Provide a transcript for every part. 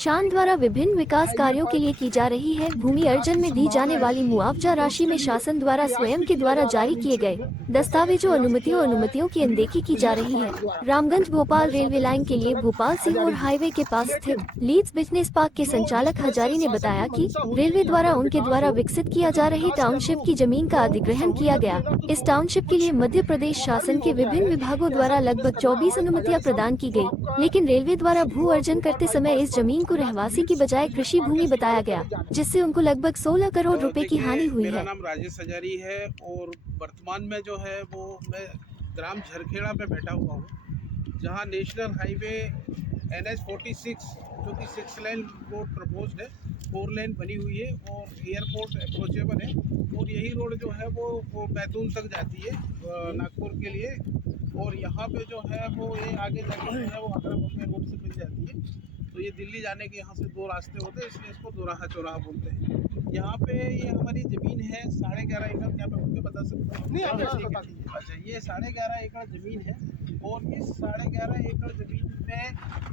शान द्वारा विभिन्न विकास कार्यों के लिए की जा रही है भूमि अर्जन में दी जाने वाली मुआवजा राशि में शासन द्वारा स्वयं के द्वारा जारी किए गए दस्तावेजों अनुमतियों की अनदेखी की जा रही है। रामगंज भोपाल रेलवे लाइन के लिए भोपाल सीहोर हाईवे के पास स्थित लीड्स बिजनेस पार्क के संचालक हजारी ने बताया कि रेलवे द्वारा उनके द्वारा विकसित किया जा रही टाउनशिप की जमीन का अधिग्रहण किया गया। इस टाउनशिप के लिए मध्य प्रदेश शासन के विभिन्न विभागों द्वारा लगभग 24 अनुमतियां प्रदान की गई, लेकिन रेलवे द्वारा भू अर्जन करते समय इस जमीन को रहवासी की बजाय कृषि भूमि बताया गया, जिससे उनको लगभग 16 करोड़ रुपए की हानि हुई है। मेरा नाम राजेश हजारी है और वर्तमान में जो है वो मैं ग्राम झरखेड़ा में बैठा हुआ हूँ, जहाँ नेशनल हाईवे NH46 जो कि 6 लेन रोड प्रपोज्ड है, 4 लेन बनी हुई है और एयरपोर्ट अप्रोचेबल है और यही रोड जो है वो बैतूल तक जाती है नागपुर के लिए। और यहाँ पे जो है वो ये आगे जाके जो है वो आगरा बॉम्बे रोड से मिल जाती है। तो ये दिल्ली जाने के यहाँ से 2 रास्ते होते हैं, इसलिए इसको दोराहा चौराहा बोलते हैं। यहाँ पे ये हमारी ज़मीन है 11.5 एकड़। क्या मैं उनके बता सकता हूँ? नहीं, आप बता दीजिए। अच्छा, ये 11.5 एकड़ ज़मीन है और इस 11.5 एकड़ ज़मीन में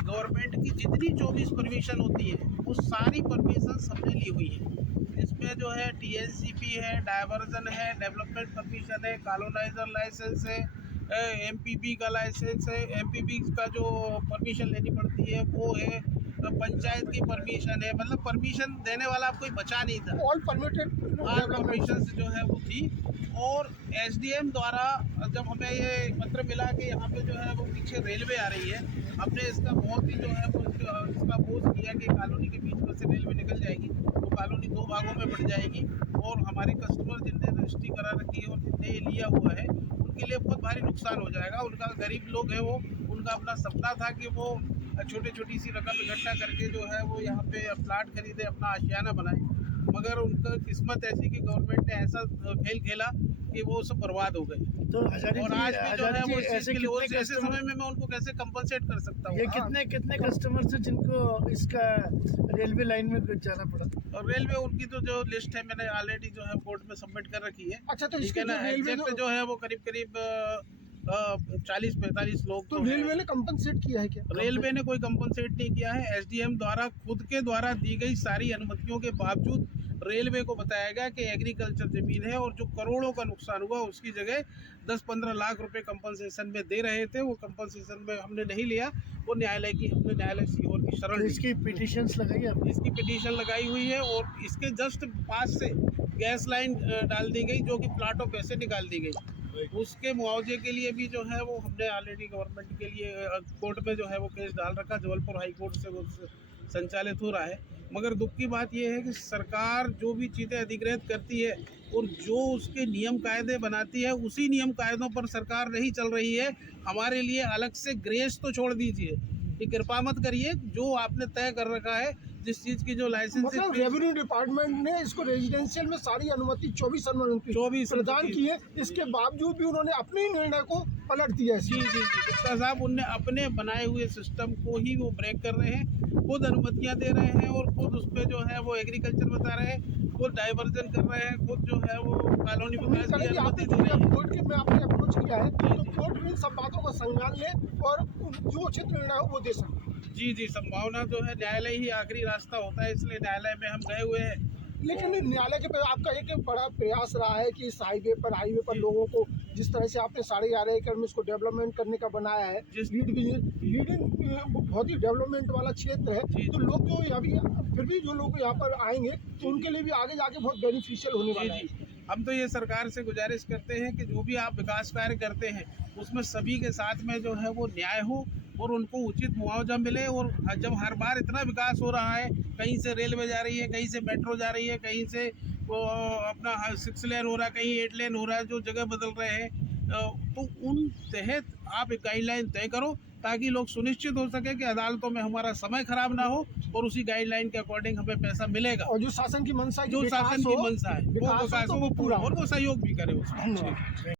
गवर्नमेंट की जितनी 24 परमिशन होती है वो सारी परमिशन सबने ली हुई है। इसमें जो है TNCP है, डाइवर्जन है, डेवलपमेंट परमिशन है, कॉलोनाइजर लाइसेंस है, MPP का लाइसेंस है। MPP का जो परमिशन लेनी पड़ती है वो है, पंचायत की परमिशन है। मतलब परमिशन देने वाला कोई बचा नहीं था, ऑल परमिटेड परमिशन जो है वो थी। और SDM द्वारा जब हमें ये पत्र मिला कि यहाँ पे जो है वो पीछे रेलवे आ रही है, हमने इसका बहुत ही जो है वो इसका बोझ किया कि कॉलोनी के बीच में से रेलवे निकल जाएगी तो कॉलोनी 2 भागों में बढ़ जाएगी और हमारे कस्टमर जिनने रजिस्ट्री करा रखी है और जिनने ये लिया हुआ है उनके लिए बहुत भारी नुकसान हो जाएगा। उनका गरीब लोग है वो, उनका अपना सपना था कि वो छोटी सी रकम इकट्ठा करके जो है वो यहाँ पे प्लाट खरीदे, अपना आशियाना बनाए, मगर उनका किस्मत ऐसी कि गवर्नमेंट ने ऐसा खेल खेला कि वो सब बर्बाद हो गए। तो और आज भी जो है वो ऐसे समय में मैं उनको कैसे कंपनसेट कर सकता हूँ? ये कितने कस्टमर्स हैं जिनको इसका रेलवे लाइन में जाना पड़ा? और रेलवे उनकी तो जो लिस्ट है मैंने ऑलरेडी जो है कोर्ट में सबमिट कर रखी है। अच्छा, तो इसके ना एग्जैक्ट जो है वो करीब 40-45 लोग। तो रेलवे ने कंपनसेट किया है क्या? रेलवे ने कोई कंपनसेट नहीं किया है। SDM द्वारा खुद के द्वारा दी गई सारी अनुमतियों के बावजूद रेलवे को बताया गया कि एग्रीकल्चर जमीन है और जो करोड़ों का नुकसान हुआ उसकी जगह 10-15 लाख रुपए कंपनसेशन में दे रहे थे। वो कंपनसेशन में हमने नहीं लिया, वो हमने न्यायालय सीहोर की शरण। इसकी पिटीशंस लगाई आपने? इसकी पिटीशन लगाई हुई है और इसके जस्ट पास से गैस लाइन डाल दी गई जो कि प्लाटों पैसे निकाल दी गई। उसके मुआवजे के लिए भी जो है वो हमने ऑलरेडी गवर्नमेंट के लिए कोर्ट में जो है वो केस डाल रखा, जबलपुर हाई कोर्ट से वो संचालित हो रहा है। मगर दुख की बात यह है कि सरकार जो भी चीज़ें अधिग्रहित करती है और जो उसके नियम कायदे बनाती है उसी नियम कायदों पर सरकार नहीं चल रही है। हमारे लिए अलग से ग्रेस तो छोड़ दीजिए, ये कृपा मत करिए। जो आपने तय कर रखा है जिस चीज़ की जो लाइसेंस, मतलब रेवेन्यू डिपार्टमेंट ने इसको रेजिडेंशियल में सारी अनुमति 24 अनुमति प्रदान की है, इसके बावजूद भी उन्होंने अपने ही निर्णय को पलट दिया है। जी गुप्ता साहब, उनने अपने बनाए हुए सिस्टम को ही वो ब्रेक कर रहे हैं, खुद अनुमतियां दे रहे हैं और खुद उस पर जो है वो एग्रीकल्चर बता रहे हैं, खुद डाइवर्जन कर रहे हैं, खुद जो है वो कॉलोनी विकास की अनुमति दे रहे हैं। कोर्ट के में आपने अप्रोच किया है तो कोर्ट इन सब बातों का संज्ञान ले और जो उचित निर्णय हो वो दे सकते। जी संभावना जो है न्यायालय ही आखिरी रास्ता होता है, इसलिए न्यायालय में हम गए हुए हैं। लेकिन न्यायालय के आपका एक बड़ा प्रयास रहा है कि इस हाईवे पर लोगों को जिस तरह से आपने 11.5 एकड़ में इसको डेवलपमेंट करने का बनाया है, बहुत ही डेवलपमेंट वाला क्षेत्र है, तो लोग जो अभी फिर भी जो लोग यहाँ पर आएंगे तो उनके लिए भी आगे जाके बहुत बेनिफिशियल होने वाला है। हम तो ये सरकार से गुजारिश करते हैं कि जो भी आप विकास कार्य करते हैं उसमें सभी के साथ में जो है वो न्याय हो और उनको उचित मुआवजा मिले। और जब हर बार इतना विकास हो रहा है, कहीं से रेलवे जा रही है, कहीं से मेट्रो जा रही है, कहीं से वो अपना 6 लेन हो रहा है, कहीं 8 लेन हो रहा है, जो जगह बदल रहे हैं, तो उन तहत आप एक गाइडलाइन तय करो ताकि लोग सुनिश्चित हो सके कि अदालतों में हमारा समय खराब ना हो और उसी गाइडलाइन के अकॉर्डिंग हमें पैसा मिलेगा। और जो शासन की मंशा है वो विकास हो, वो पूरा और वो सहयोग भी करे उसमें।